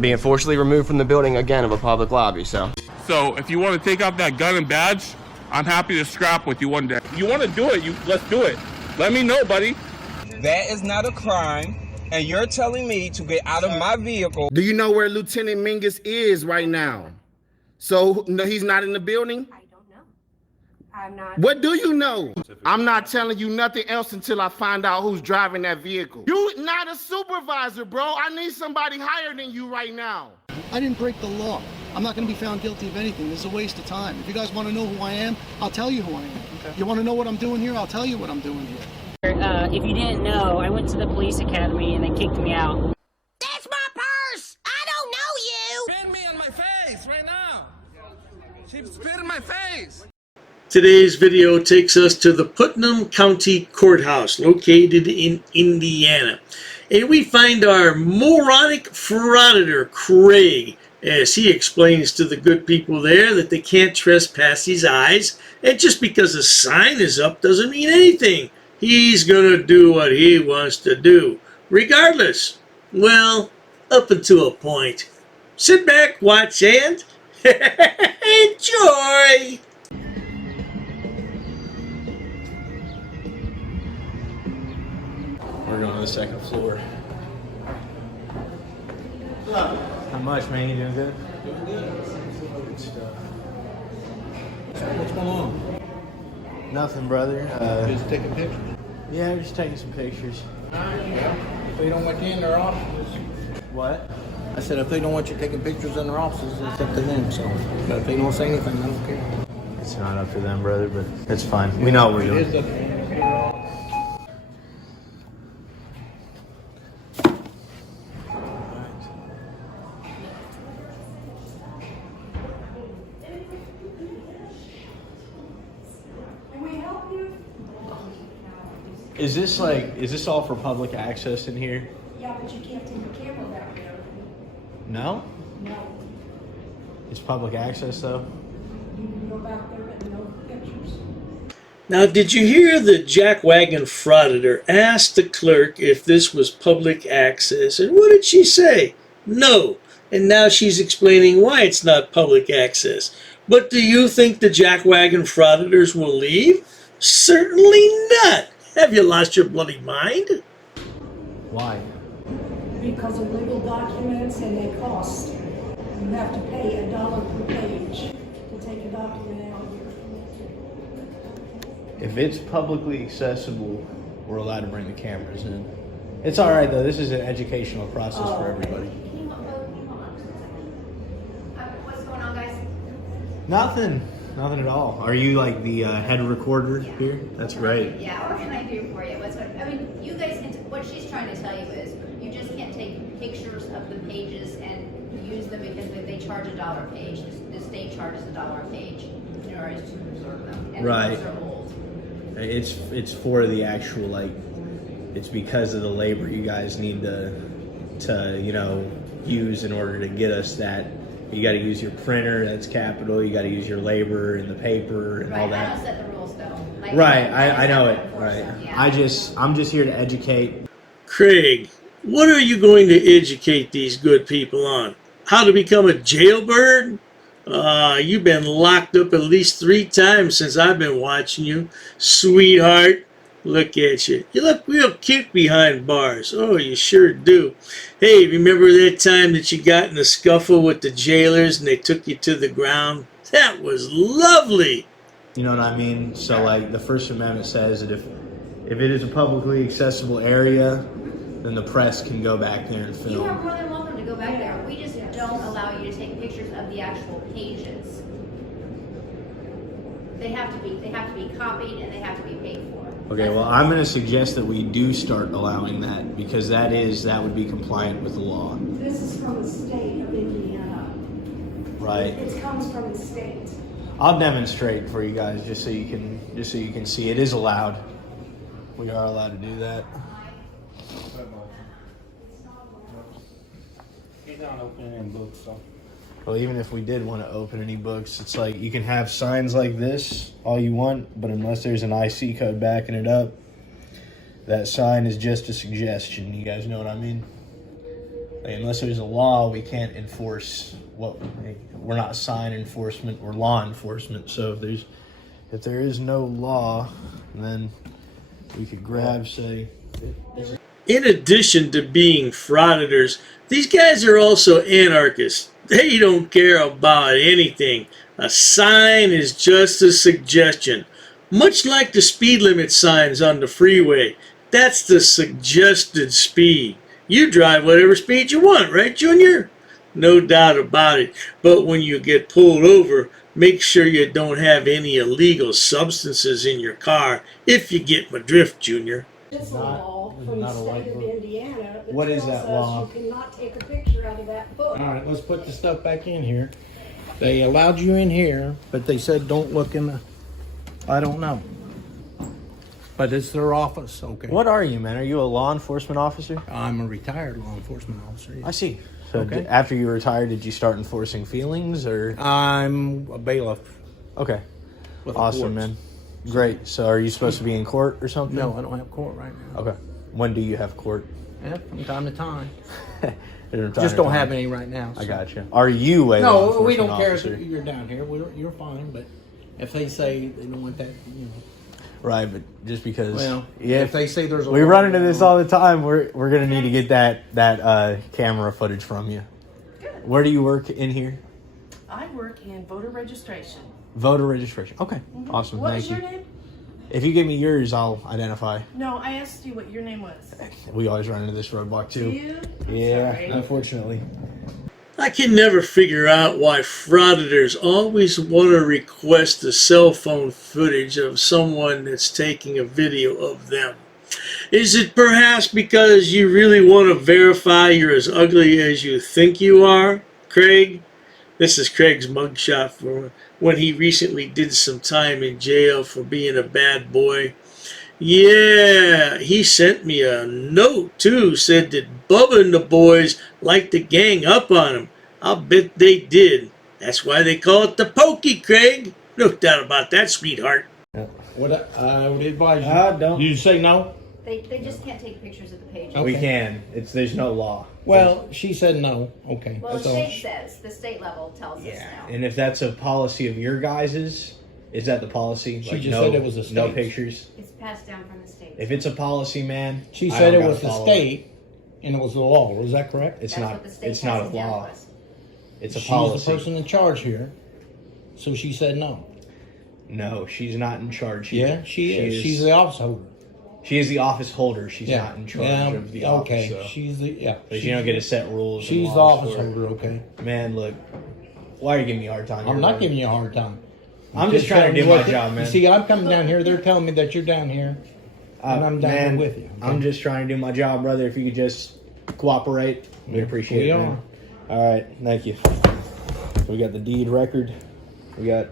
I'm being forcibly removed from the building again of a public lobby, so. So if you want to take out that gun and badge, I'm happy to scrap with you one day. You want to do it, let's do it. Let me know, buddy. That is not a crime, and you're telling me to get out of my vehicle. Do you know where Lieutenant Mingus is right now? So no, he's not in the building? I don't know. I'm not. What do you know? I'm not telling you nothing else until I find out who's driving that vehicle. You not a supervisor, bro. I need somebody higher than you right now. I didn't break the law. I'm not going to be found guilty of anything. This is a waste of time. If you guys want to know who I am, I'll tell you who I am. Okay. You want to know what I'm doing here? I'll tell you what I'm doing here. If you didn't know, I went to the police academy and they kicked me out. That's my purse! I don't know you! Spit me on my face right now! She spit in my face! Today's video takes us to the Putnam County Courthouse, located in Indiana. And we find our moronic frauditor, Craig, as he explains to the good people there that they can't trespass his eyes, and just because a sign is up doesn't mean anything. He's gonna do what he wants to do, regardless. Well, up until a point. Sit back, watch, and enjoy! We're going to the second floor. Not much, man. You doing good? Doing good. Good stuff. What's going on? Nothing, brother. Just taking pictures? Yeah, we're just taking some pictures. Yeah. If they don't want you in their offices. What? I said if they don't want you taking pictures in their offices, it's up to them. So, but if they don't say anything, I don't care. It's not up to them, brother, but it's fine. We know what we're doing. It is up to them. Is this all for public access in here? Yeah, but you can't take a camera back there. No? No. It's public access, though? You can go back there but no pictures. Now, did you hear the jackwagon frauditor ask the clerk if this was public access? And what did she say? No. And now she's explaining why it's not public access. But do you think the jackwagon frauditors will leave? Certainly not. Have you lost your bloody mind? Why? Because of legal documents and they cost. You have to pay $1 per page to take a document out here. If it's publicly accessible, we're allowed to bring the cameras in. It's all right, though. This is an educational process for everybody. What's going on, guys? Nothing. Nothing at all. Are you like the head recorder here? That's right. Yeah, what can I do for you? I mean, you guys can, what she's trying to tell you is, you just can't take pictures of the pages and use them because they charge $1 a page. The state charges $1 a page in order to preserve them. And right. those are old. It's for the actual, like, it's because of the labor you guys need to you know, use in order to get us that. You got to use your printer, that's capital. You got to use your labor and the paper and all that. I don't set the rules, though. Like, right, I know it. Right. Yeah. I'm just here to educate. Craig, what are you going to educate these good people on? How to become a jailbird? You've been locked up at least 3 times since I've been watching you. Sweetheart, look at you. You look real cute behind bars. Oh, you sure do. Hey, remember that time that you got in a scuffle with the jailers and they took you to the ground? That was lovely. You know what I mean? So, like, the First Amendment says that if it is a publicly accessible area, then the press can go back there and film. You are more than welcome to go back there. We just don't allow you to take pictures of the actual pages. They have to be copied and they have to be paid for. Okay, well, I'm going to suggest that we do start allowing that because that would be compliant with the law. This is from the state of Indiana. Right. It comes from the state. I'll demonstrate for you guys just so you can see it is allowed. We are allowed to do that. He's not opening any books, so. Well, even if we did want to open any books, it's like you can have signs like this all you want, but unless there's an IC code backing it up, that sign is just a suggestion. You guys know what I mean? Unless there's a law, we can't enforce we're not sign enforcement or law enforcement. So if there is no law, then we could grab, say. In addition to being frauditors, these guys are also anarchists. They don't care about anything. A sign is just a suggestion. Much like the speed limit signs on the freeway. That's the suggested speed. You drive whatever speed you want, right, Junior? No doubt about it. But when you get pulled over, make sure you don't have any illegal substances in your car, if you get my drift, Junior. It's a law from the state of Indiana that What is tells that us law? you cannot take a picture out of that book. All right, let's put the stuff back in here. They allowed you in here, but they said don't look in the, I don't know. But it's their office, okay? What are you, man? Are you a law enforcement officer? I'm a retired law enforcement officer. I see. So Okay. after you retired, did you start enforcing feelings, or? I'm a bailiff. Okay. With the Awesome, courts. man. Great. So are you supposed to be in court or something? No, I don't have court right now. Okay. When do you have court? Yeah, from time to time. From time Just to don't time. have any right now. I got you. Are you a law No, enforcement we don't care officer? if you're down here. You're fine, but if they say they don't want that, you know. Right, but just because, Well, yeah, if they say there's a we law run into going this on. all the time. We're gonna need to get that camera footage from you. Where do you work in here? I work in voter registration. Voter registration. Okay, awesome. What Thank was you. your name? If you give me yours, I'll identify. No, I asked you what your name was. We always run into this roadblock too. Do you? I'm Yeah, sorry. unfortunately. I can never figure out why frauditors always want to request the cell phone footage of someone that's taking a video of them. Is it perhaps because you really want to verify you're as ugly as you think you are, Craig? This is Craig's mugshot for when he recently did some time in jail for being a bad boy. Yeah, he sent me a note too, said that Bubba and the boys like to gang up on him. I'll bet they did. That's why they call it the pokey, Craig. No doubt about that, sweetheart. What I would advise you. Don't. You say no? They just can't take pictures of the pages. Okay. We can. There's no law. Well, she said no. Okay. Well, the that's all. state says, the state level tells us Yeah, now. and if that's a policy of your guys's, is that the policy? She just said it was a no state. pictures. It's passed down from the state. If it's a policy, man, She I said don't it was gotta the follow state, and it was the law. Was that correct? It's That's not. what the state It's not a passes down to law. us. It's a She's policy. the person in charge here, so she said no. No, she's not in charge here. Yeah, she is. She's the office holder. She is the office holder. She's Yeah. not in charge Yeah, of the okay. office. So. She's the But you don't get to set rules. and She's the laws office for it. holder. Okay. Man, look. Why are you giving me a hard time? I'm here, not brother? giving you a hard time. I'm just trying to telling do you my what the- job, man. You see, I'm coming down here. They're telling me that you're down here, and I'm down man, here with you. I'm just trying to do my job, brother. If you could just cooperate, we'd appreciate We it. Man. All right, thank you. So we got the deed record. We got.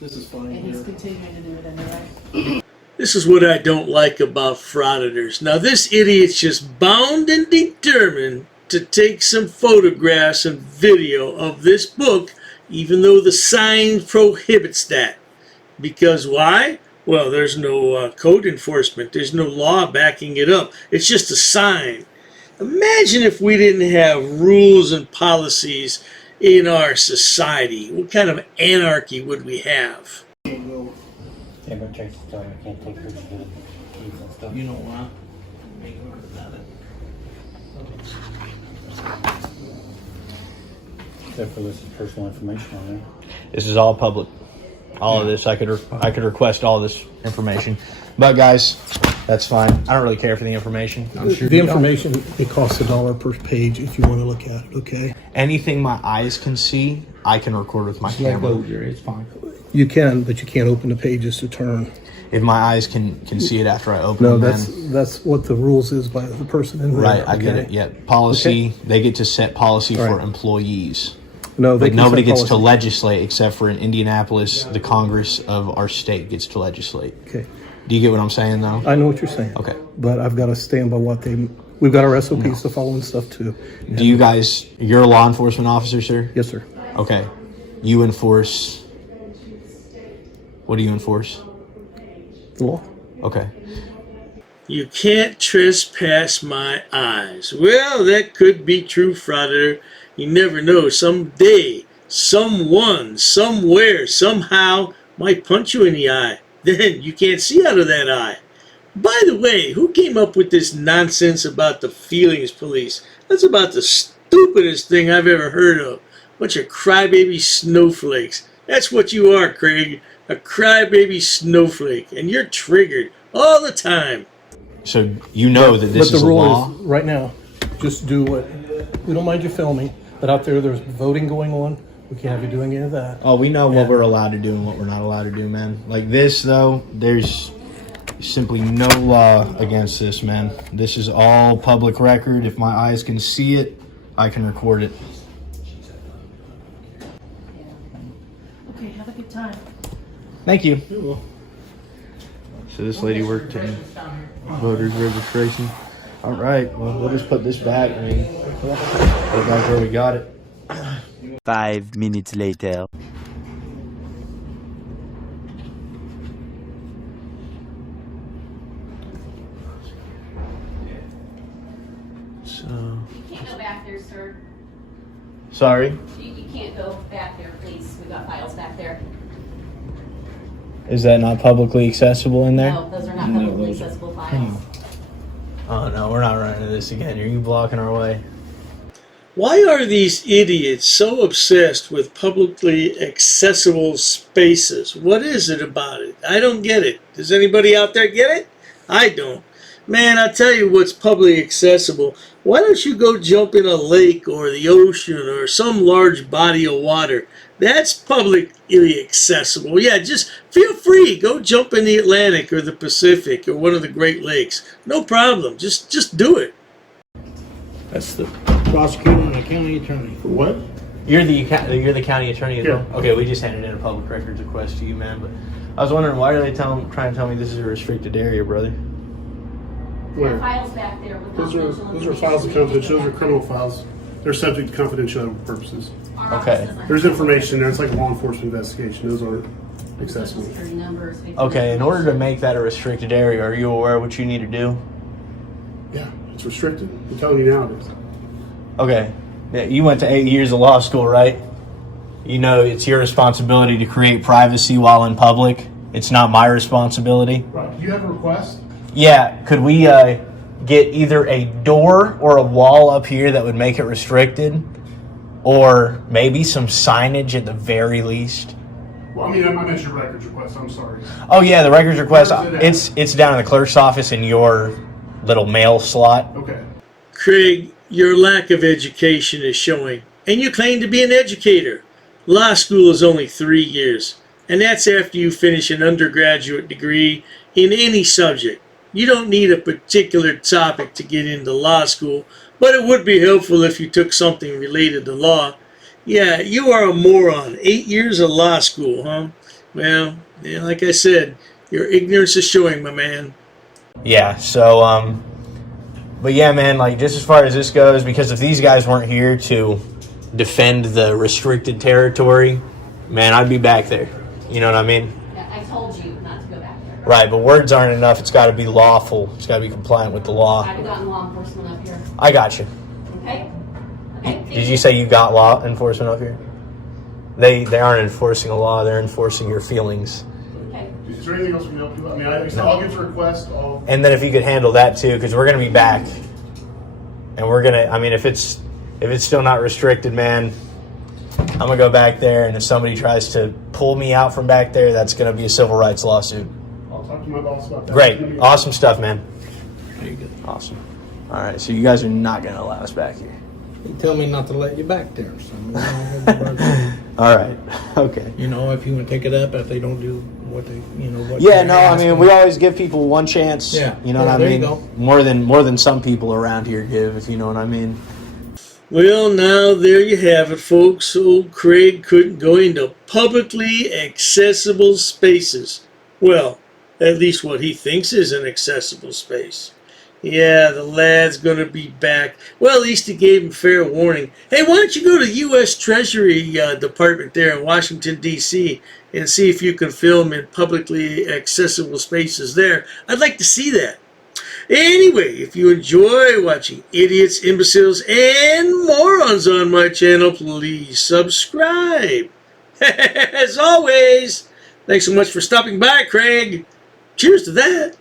This is fine. And he's continuing to do it anyway. This is what I don't like about frauditors. Now, this idiot's just bound and determined to take some photographs and video of this book, even though the sign prohibits that. Because why? Well, there's no code enforcement. There's no law backing it up. It's just a sign. Imagine if we didn't have rules and policies in our society. What kind of anarchy would we have? Yeah, but Tracy told me I can't take pictures of the keys and stuff. You know why? Ain't worried about it. Except for this is personal information on there. This is all public. All of this, I could request all this information. But guys, that's fine. I don't really care for the information. I'm sure The you don't. information, it costs $1 per page if you want to look at it, okay? Anything my eyes can see, I can record with my camera. It's fine. You can, but you can't open the pages to turn. If my eyes can see it after I open No, them, that's what the rules is by the person in there. right, I get okay? it. Yeah, policy. Okay. They get to set policy All for right. employees. No, they But can nobody set gets to policy. legislate except for in Indianapolis, the Congress of our state gets to legislate. Okay. Do you get what I'm saying, though? I know what you're saying. Okay. But I've got to stand by what we've got our SOPs to follow and stuff too. Do you guys? You're a law enforcement officer, sir? Yes, sir. Okay. You enforce What do you enforce? The law. Okay. You can't trespass my eyes. Well, that could be true, Frauditor. You never know. Someday, someone, somewhere, somehow might punch you in the eye. Then you can't see out of that eye. By the way, who came up with this nonsense about the feelings police? That's about the stupidest thing I've ever heard of. Bunch of crybaby snowflakes. That's what you are, Craig. A crybaby snowflake. And you're triggered all the time. So you know that this but is the a rule law? is right now, just do what, we don't mind you filming, but out there's voting going on. We can't have you doing any of that. Oh, we know what we're allowed to do and what we're not allowed to do, man. Like this, though, there's simply no law against this, man. This is all public record. If my eyes can see it, I can record it. Okay, have a good time. Thank you. So this lady worked in voters registration. All right, well, we'll just put this back. I mean, put it back where we got it. 5 minutes later. So. You can't go back there, sir. Sorry? You can't go back there, please. We've got files back there. Is that not publicly accessible in there? No, those are not publicly accessible files. Oh no, we're not running into this again. Are you blocking our way? Why are these idiots so obsessed with publicly accessible spaces? What is it about it? I don't get it. Does anybody out there get it? I don't. Man, I'll tell you what's publicly accessible. Why don't you go jump in a lake or the ocean or some large body of water? That's publicly accessible. Yeah, just feel free. Go jump in the Atlantic or the Pacific or one of the Great Lakes. No problem. Just do it. That's the prosecutor and the county attorney. For what? You're the county attorney as well? Yeah. Okay, we just handed in a public records request to you, man. But I was wondering, why are they trying to tell me this is a restricted area, brother? There are files back there with Those are files of confidential. Those are criminal files. They're subject to confidentiality purposes. Okay. There's information there. It's like a law enforcement investigation. Those aren't accessible. Okay, in order to make that a restricted area, are you aware of what you need to do? Yeah, it's restricted. I'm telling you now it is. Okay. Yeah, you went to 8 years of law school, right? You know it's your responsibility to create privacy while in public. It's not my responsibility. Right. Do you have a request? Yeah, could we get either a door or a wall up here that would make it restricted? Or maybe some signage at the very least? Well, I mean, I meant your records request. I'm sorry. Oh yeah, the records request. Where's it at? It's down in the clerk's office in your little mail slot. Okay. Craig, your lack of education is showing. And you claim to be an educator. Law school is only 3 years. And that's after you finish an undergraduate degree in any subject. You don't need a particular topic to get into law school, but it would be helpful if you took something related to law. Yeah, you are a moron. 8 years of law school, huh? Well, yeah, like I said, your ignorance is showing, my man. Yeah, so, but yeah, man, like, just as far as this goes, because if these guys weren't here to defend the restricted territory, man, I'd be back there. You know what I mean? Yeah, I told you not to go back there. Right, but words aren't enough. It's got to be lawful. It's got to be compliant with the law. I've gotten law enforcement up here. I got you. Okay? Okay. Did you say you got law enforcement up here? They aren't enforcing a law. They're enforcing your feelings. Okay. Is there anything else we can help you with? I mean, I'll get your request. And then if you could handle that too, because we're gonna be back, and we're gonna. I mean, if it's still not restricted, man, I'm gonna go back there, and if somebody tries to pull me out from back there, that's gonna be a civil rights lawsuit. I'll talk to my boss about that. Great, awesome stuff, man. Very good, awesome. All right, so you guys are not gonna allow us back here. You tell me not to let you back there. So All right, okay. you know, if you want to take it up, if they don't do what they, you know, what. Yeah, you're no, I mean, asking. we always give people one chance. Yeah. You know what I There you mean? go. More than some people around here give, if you know what I mean. Well, now there you have it, folks. Old Craig couldn't go into publicly accessible spaces. Well, at least what he thinks is an accessible space. Yeah, the lad's going to be back. Well, at least he gave him fair warning. Hey, why don't you go to the U.S. Treasury Department there in Washington, D.C. and see if you can film in publicly accessible spaces there. I'd like to see that. Anyway, if you enjoy watching idiots, imbeciles, and morons on my channel, please subscribe. As always, thanks so much for stopping by, Craig. Cheers to that.